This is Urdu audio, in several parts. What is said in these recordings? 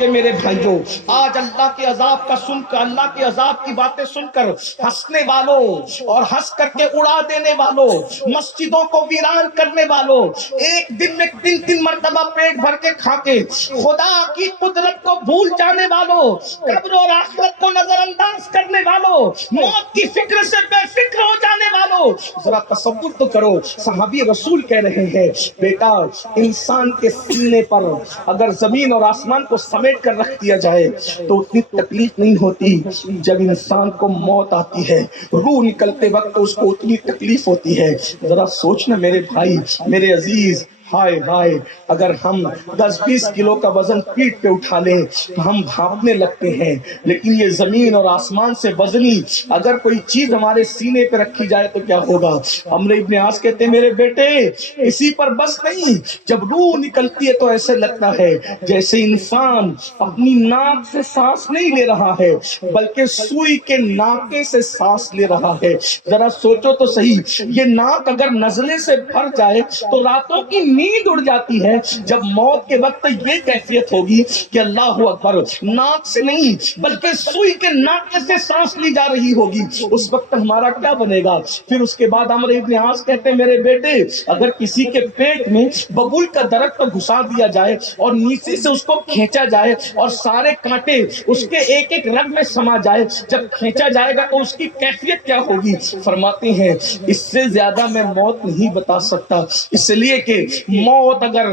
گے میرے بھائیوں، آج اللہ کے عذاب کا سن کر، اللہ کے عذاب کی باتیں سن کر ہنسنے والوں اور ہنس کر کے اڑا دینے والوں، مسجدوں کو ویران کرنے والوں، ایک دن میں 3 مرتبہ پیٹ بھر کے کھا کے خدا کی قدرت کو بھول جانے والوں، قبر اور آخرت کو نظر انداز کرنے والوں، موت کی فکر سے بے فکر ہو جانے والوں، ذرا تصور تو کرو، صحابی رسول کہہ رہے ہیں بیٹا انسان کے سینے پر اگر زمین اور آسمان کو سمیٹ کر رکھ دیا جائے تو اتنی تکلیف نہیں ہوتی، جب انسان کو موت آتی ہے روح نکلتے وقت تو اس کو اتنی تکلیف ہوتی ہے۔ ذرا سوچنا میرے بھائی، میرے عزیز، ہائے ہائے، اگر ہم 10-20 کلو کا وزن پیٹ پہ اٹھا لیں تو ہم بھاپنے لگتے ہیں، لیکن یہ زمین اور آسمان سے وزنی اگر کوئی چیز ہمارے سینے پہ رکھی جائے تو کیا ہوگا؟ عمرو ابن عاص کہتے ہیں میرے بیٹے اسی پر بس نہیں، جب روح نکلتی ہے تو ایسے لگتا ہے جیسے انسان اپنی ناک سے سانس نہیں لے رہا ہے بلکہ سوئی کے ناکے سے سانس لے رہا ہے۔ ذرا سوچو تو صحیح، یہ ناک اگر نزلے سے بھر جائے تو راتوں کی نیند اڑ جاتی ہے، جب موت کے وقت یہ کیفیت ہوگی کہ اللہ اکبر، ناک سے نہیں بلکہ سوئی کے ناکے سے سانس لی جا رہی ہوگی، اس وقت ہمارا کیا بنے گا؟ پھر اس کے بعد عمرو ابن عاص کہتے ہیں میرے بیٹے اگر کسی کے پیٹ میں ببول کا درخت گھسا دیا جائے اور نیچے سے اس کو کھینچا جائے اور سارے کانٹے اس کے ایک ایک رگ میں سما جائے، جب کھینچا جائے گا تو اس کی کیفیت کیا ہوگی؟ فرماتے ہیں اس سے زیادہ میں موت نہیں بتا سکتا، اس لیے کہ موت اگر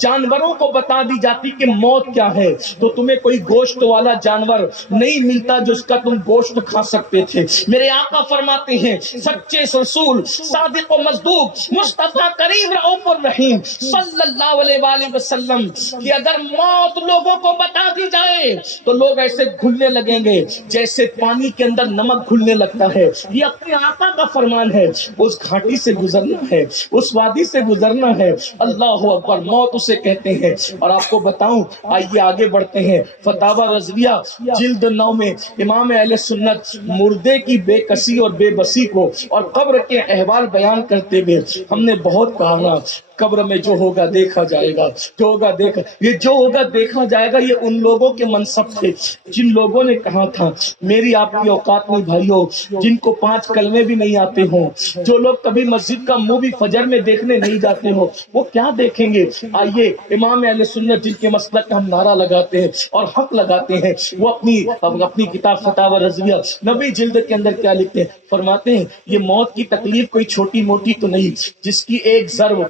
جانوروں کو بتا دی جاتی کہ موت کیا ہے تو تمہیں کوئی گوشت والا جانور نہیں ملتا جس کا تم گوشت کھا سکتے تھے۔ میرے آقا فرماتے ہیں سچے رسول، صادق و مصدوق، مصطفیٰ کریم رؤوف الرحیم صلی اللہ علیہ وآلہ وسلم کہ اگر موت لوگوں کو بتا دی جائے تو لوگ ایسے گھلنے لگیں گے جیسے پانی کے اندر نمک گھلنے لگتا ہے۔ یہ اپنے آقا کا فرمان ہے، اس گھاٹی سے گزرنا ہے، اس وادی سے گزرنا ہے، اللہ اکبر، موت اسے کہتے ہیں۔ اور آپ کو بتاؤں، آئیے آگے بڑھتے ہیں، فتاوی رضویہ جلد 9 میں امام اہل سنت مردے کی بے کسی اور بے بسی کو اور قبر کے احوال بیان کرتے ہوئے ہم نے بہت کہا قبر میں جو ہوگا دیکھا جائے گا، جو ہوگا دیکھا، یہ جو ہوگا دیکھا جائے گا، یہ ان لوگوں کے منصب تھے جن لوگوں نے کہا تھا میری آپ کی اوقات میں بھائیوں، جن کو 5 کلمے بھی نہیں آتے ہوں، جو لوگ کبھی مسجد کا منہ بھی فجر میں دیکھنے نہیں جاتے ہوں، وہ کیا دیکھیں گے؟ آئیے امام اہل سنت جن کے مسلک کا ہم نعرہ لگاتے ہیں اور حق لگاتے ہیں، وہ اپنی کتاب فتاوی رضویہ 9 جلد کے اندر کیا لکھتے ہیں؟ فرماتے ہیں یہ موت کی تکلیف کوئی چھوٹی موٹی تو نہیں، جس کی ایک ضرب،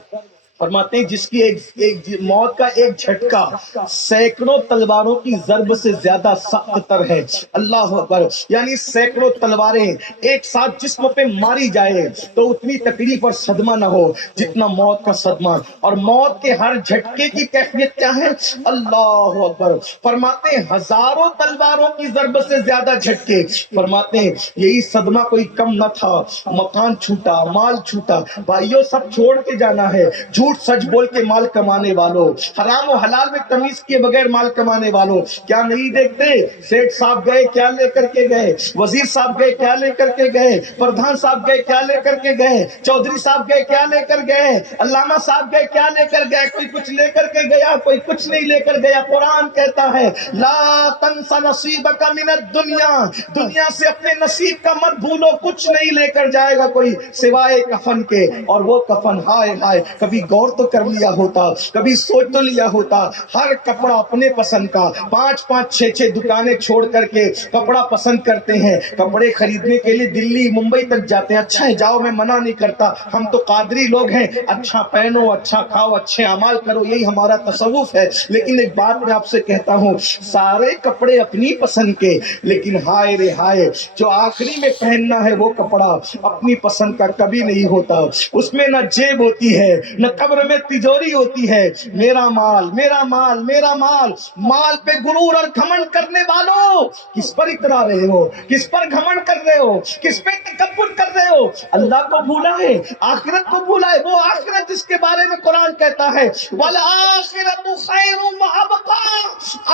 فرماتے ہیں جس کی ایک موت کا ایک جھٹکا سینکڑوں تلواروں کی ضرب سے زیادہ سخت تر ہے۔ اللہ اکبر، یعنی سینکڑوں تلواریں ایک ساتھ جسم پہ ماری جائے تو اتنی تکلیف اور صدمہ نہ ہو جتنا موت کا صدمہ، اور موت کے ہر جھٹکے کی کیفیت کیا ہے؟ اللہ اکبر، فرماتے ہیں ہزاروں تلواروں کی ضرب سے زیادہ جھٹکے، فرماتے ہیں یہی صدمہ کوئی کم نہ تھا، مکان چھوٹا، مال چھوٹا، بھائیوں سب چھوڑ کے جانا ہے، جھوٹ سچ بول کے مال کمانے والوں، حرام و حلال میں تمیز کیے بغیر مال کمانے والوں، کیا نہیں دیکھتے سیٹھ صاحب گئے کیا لے کر کے گئے، وزیر صاحب گئے کیا لے کر کے گئے، پردھان صاحب گئے کیا لے کر کے گئے، چودھری صاحب گئے کیا لے کر گئے، علامہ صاحب گئے کیا لے کر گئے، کوئی کچھ لے کر کے گیا، کوئی کچھ نہیں لے کر گیا۔ قرآن کہتا ہے لا تنس نصیبک من الدنیا، دنیا سے اپنے نصیب کا مت بھولو، کچھ نہیں لے کر جائے گا کوئی سوائے کفن کے، اور وہ کفن ہائے ہائے، کبھی غور تو کر لیا ہوتا، کبھی سوچ تو لیا ہوتا، ہر کپڑا اپنے پسند کا، 5-5 6-6 دکانیں چھوڑ کر کے کپڑا پسند کرتے ہیں، کپڑے خریدنے کے لیے دلی ممبئی تک جاتے ہیں، اچھا ہے جاؤ میں منع نہیں کرتا، ہم تو قادری لوگ ہیں، اچھا پہنو، اچھا کھاؤ، اچھے اعمال کرو، یہی ہمارا تصوف ہے، لیکن ایک بات میں آپ سے کہتا ہوں سارے کپڑے اپنی پسند کے، لیکن ہائے رے ہائے جو آخری میں پہننا ہے وہ کپڑا اپنی پسند کا کبھی نہیں ہوتا، اس میں نہ جیب ہوتی ہے نہ قبر میں تجوری ہوتی ہے۔ میرا مال، میرا مال، میرا مال، مال پہ غرور اور گھمنڈ کرنے والوں کس پر اترا رہے ہو، کس پر گھمنڈ کر رہے ہو، کس پہ تکبر کر رہے ہو؟ اللہ کو بھولا ہے، آخرت کو بھولا ہے، وہ آخرت جس کے بارے میں قرآن کہتا ہے وَالْآخِرَةُ خَيْرٌ وَأَبْقَىٰ،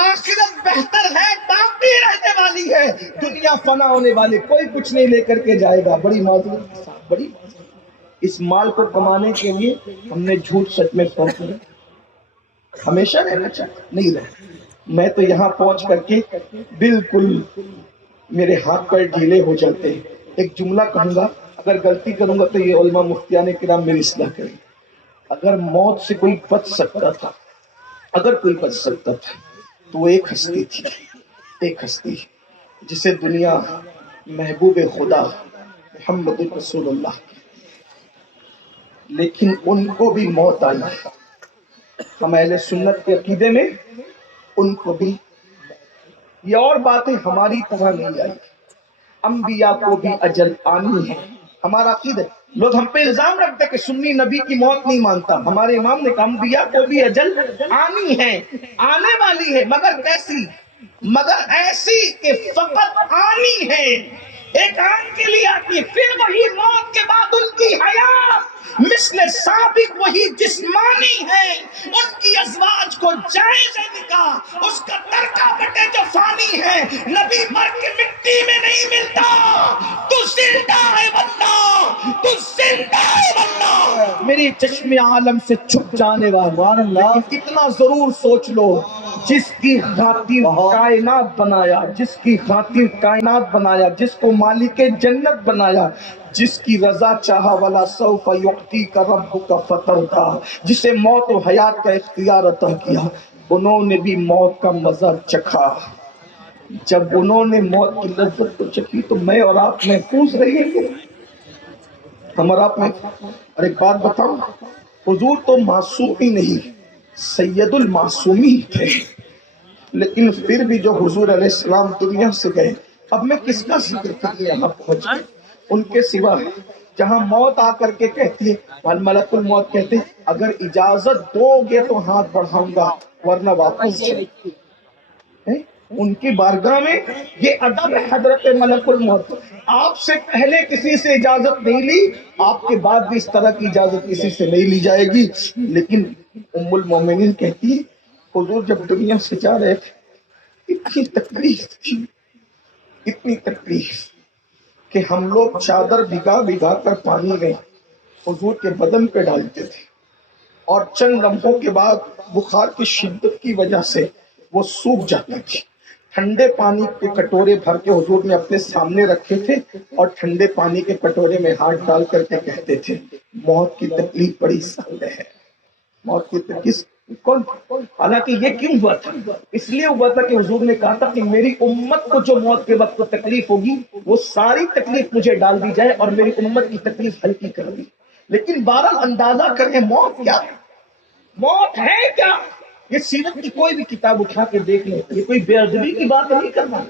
آخرت بہتر ہے، باقی رہنے والی ہے، دنیا فنا ہونے والی، کوئی کچھ نہیں لے کر کے جائے گا۔ بڑی معذرت کے ساتھ، بڑی اس مال کو کمانے کے لیے ہم نے جھوٹ سچ میں فرق کیا، ہمیشہ رہنا چاہتے نہیں رہے، میں تو یہاں پہنچ کر کے بالکل میرے ہاتھ پیر ڈھیلے ہو جاتے ہیں. ایک جملہ کہوں گا، اگر غلطی کروں گا تو یہ علماء مفتیان کرام میری اصلاح کریں. اگر موت سے کوئی بچ سکتا تھا، اگر کوئی بچ سکتا تھا تو وہ ایک ہستی تھی، ایک ہستی جسے دنیا محبوب خدا محمد رسول اللہ، لیکن ان کو بھی موت آئی. ہم اہل سنت کے عقیدے میں ان کو بھی، یہ اور باتیں ہماری طرح نہیں آئی. انبیاء کو بھی اجل آنی ہے. ہمارا عقیدہ، لوگ ہم پہ الزام رکھتے کہ سنی نبی کی موت نہیں مانتا. ہمارے امام نے کہا انبیاء کو بھی اجل آنی ہے، آنے والی ہے، مگر کیسی؟ مگر ایسی کہ فقط آنی ہے، ایک آن کے لیے آتی ہے. پھر وہی موت کے بعد ان کی حیات مثل سابق وہی جسمانی ہے. ان کی ازواج کو جائز ہے نکاح، اس کا ترکہ بٹے جو فانی ہے. نبی مر کے مٹی میں نہیں ملتا، تو زندہ ہے بندہ، تو زندہ ہے بندہ. میری چشم عالم سے چھپ جانے والا، لیکن اتنا ضرور سوچ لو، جس کی خاطر کائنات بنایا، جس کی خاطر کائنات بنایا، جس کو مالک جنت بنایا، جس کی رضا چاہا ولا سوف یعطیک ربک فترضی، جسے موت و حیات کا اختیار عطا کیا، انہوں نے بھی موت کا مزہ چکھا. جب انہوں نے موت کی لذت کو چکھی تو میں اور آپ محفوظ رہے گے؟ ہم اور آپ میں. اور ایک بات بتاؤں، حضور تو معصوم ہی نہیں، سید المعصومی تھے، لیکن پھر بھی جو حضور علیہ السلام دنیا سے گئے، اب میں کس کا ذکر کرنے یہاں پہنچ گئے؟ ان کے سوا جہاں موت آ کر کے کہتی ہے، ملک الموت کہتے ہیں اگر اجازت دو گے تو ہاتھ بڑھاؤں گا ورنہ واپس چلے. ان کی بارگاہ میں یہ ادب ہے حضرت ملک الموت. آپ سے پہلے کسی سے اجازت نہیں لی، آپ کے بعد بھی اس طرح کی اجازت کسی سے نہیں لی جائے گی. لیکن ام المومنین کہتی ہے حضور جب دنیا سے جا رہے تھے اتنی تکلیف تھی، اتنی تکلیف کہ ہم لوگ چادر بھگا بھگا کر پانی میں حضور کے بدن پہ ڈالتے تھے، اور چند لمحوں کے بعد بخار کی شدت کی وجہ سے وہ سوکھ جاتی تھی. ٹھنڈے پانی کے کٹورے بھر کے حضور نے اپنے سامنے رکھے تھے، اور ٹھنڈے پانی کے کٹورے میں ہاتھ ڈال کر کے کہتے تھے موت کی تکلیف بڑی سخت ہے، موت کی تکلیف. حالانکہ یہ کیوں ہوا تھا؟ اس لیے ہوا تھا کہ حضور نے کہا تھا کہ میری امت کو جو موت کے وقت تکلیف ہوگی وہ ساری تکلیف مجھے ڈال دی جائے اور میری امت کی تکلیف ہلکی کر دی. لیکن بہرحال اندازہ کریں موت کیا ہے، موت ہے کیا. یہ سیرت کی کوئی بھی کتاب اٹھا کے دیکھ لیں، یہ کوئی بے ادبی کی بات نہیں کرنا.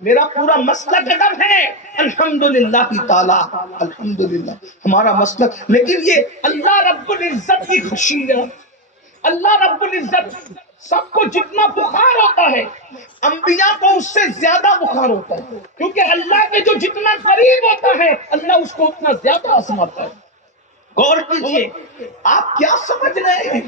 میرا پورا مسلک ادب ہے الحمدللہ کی تعالی، الحمدللہ ہمارا مسلک. لیکن یہ اللہ رب العزت کی خشیت، اللہ رب العزت سب کو جتنا بخار ہوتا ہے انبیاء کو اس سے زیادہ بخار ہوتا ہے، کیونکہ اللہ کے جو جتنا قریب ہوتا ہے اللہ اس کو اتنا زیادہ آزماتا ہے. غور کیجئے، آپ کیا سمجھ رہے ہیں؟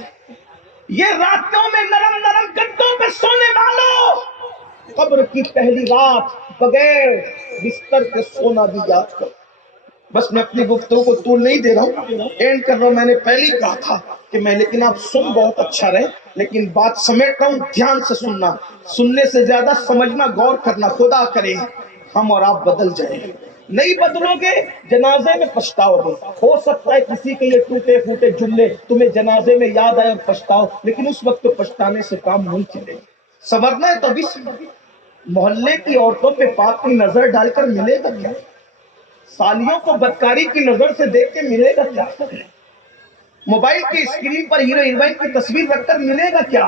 یہ راتوں میں نرم نرم گدوں پہ سونے والوں، قبر کی پہلی رات بغیر بستر کے سونا بھی یاد کرو. بس میں اپنی گفتگو کو طول نہیں دے رہا ہوں، اینڈ کر رہا ہوں. میں نے پہلے ہی کہا تھا کہ میں، لیکن آپ سن بہت اچھا رہے، لیکن بات سمیٹ رہا ہوں، دھیان سے سننا، سننے سے زیادہ سمجھنا، غور کرنا. خدا کرے ہم اور آپ بدل جائیں. نہیں بدلو گے جنازے میں پچھتاؤ گے. ہو سکتا ہے کسی کے یہ ٹوٹے پھوٹے جملے تمہیں جنازے میں یاد آئے اور پچھتاؤ، لیکن اس وقت پچھتانے سے کام نہیں چلے. سنورنا ہے تبھی محلے کی عورتوں پہ پاک کی نظر ڈال کر ملے گا کیا؟ سالیوں کو بدکاری کی نظر سے دیکھ کے ملے گا کیا؟ موبائل کی اسکرین پر ہیرو ہیروئن کی تصویر رکھ کر ملے گا کیا؟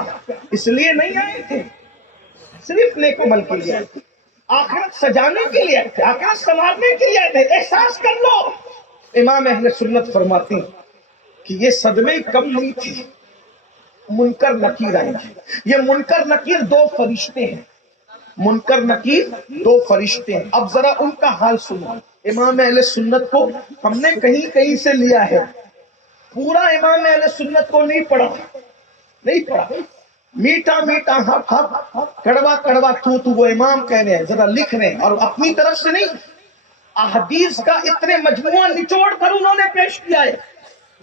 اس لیے نہیں آئے تھے، صرف نیک عمل کے لیے آئے تھے، آخرت سجانے کے لیے آئے تھے، آخرت سنوارنے کے لیے آئے تھے. احساس کر لو. امام اہل سنت فرماتے ہیں کہ یہ صدمے کم نہیں تھے، منکر نکیر آئے تھے. یہ منکر نکیر دو فرشتے ہیں، منکر نکیر دو فرشتے ہیں. اب ذرا ان کا حال سنو. امام اہل سنت کو ہم نے کہیں کہیں سے لیا ہے، پورا امام اہل سنت کو نہیں پڑھا، نہیں پڑھا. میٹھا میٹھا ہپ ہپ، کڑوا کڑوا تو وہ امام کہہ رہے ہیں، ذرا لکھ رہے ہیں، اور اپنی طرف سے نہیں، احادیث کا اتنے مجموعہ نچوڑ کر انہوں نے پیش کیا ہے.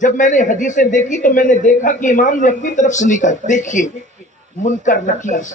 جب میں نے حدیثیں دیکھی تو میں نے دیکھا کہ امام نے اپنی طرف سے لکھا. دیکھیے منکر نکیر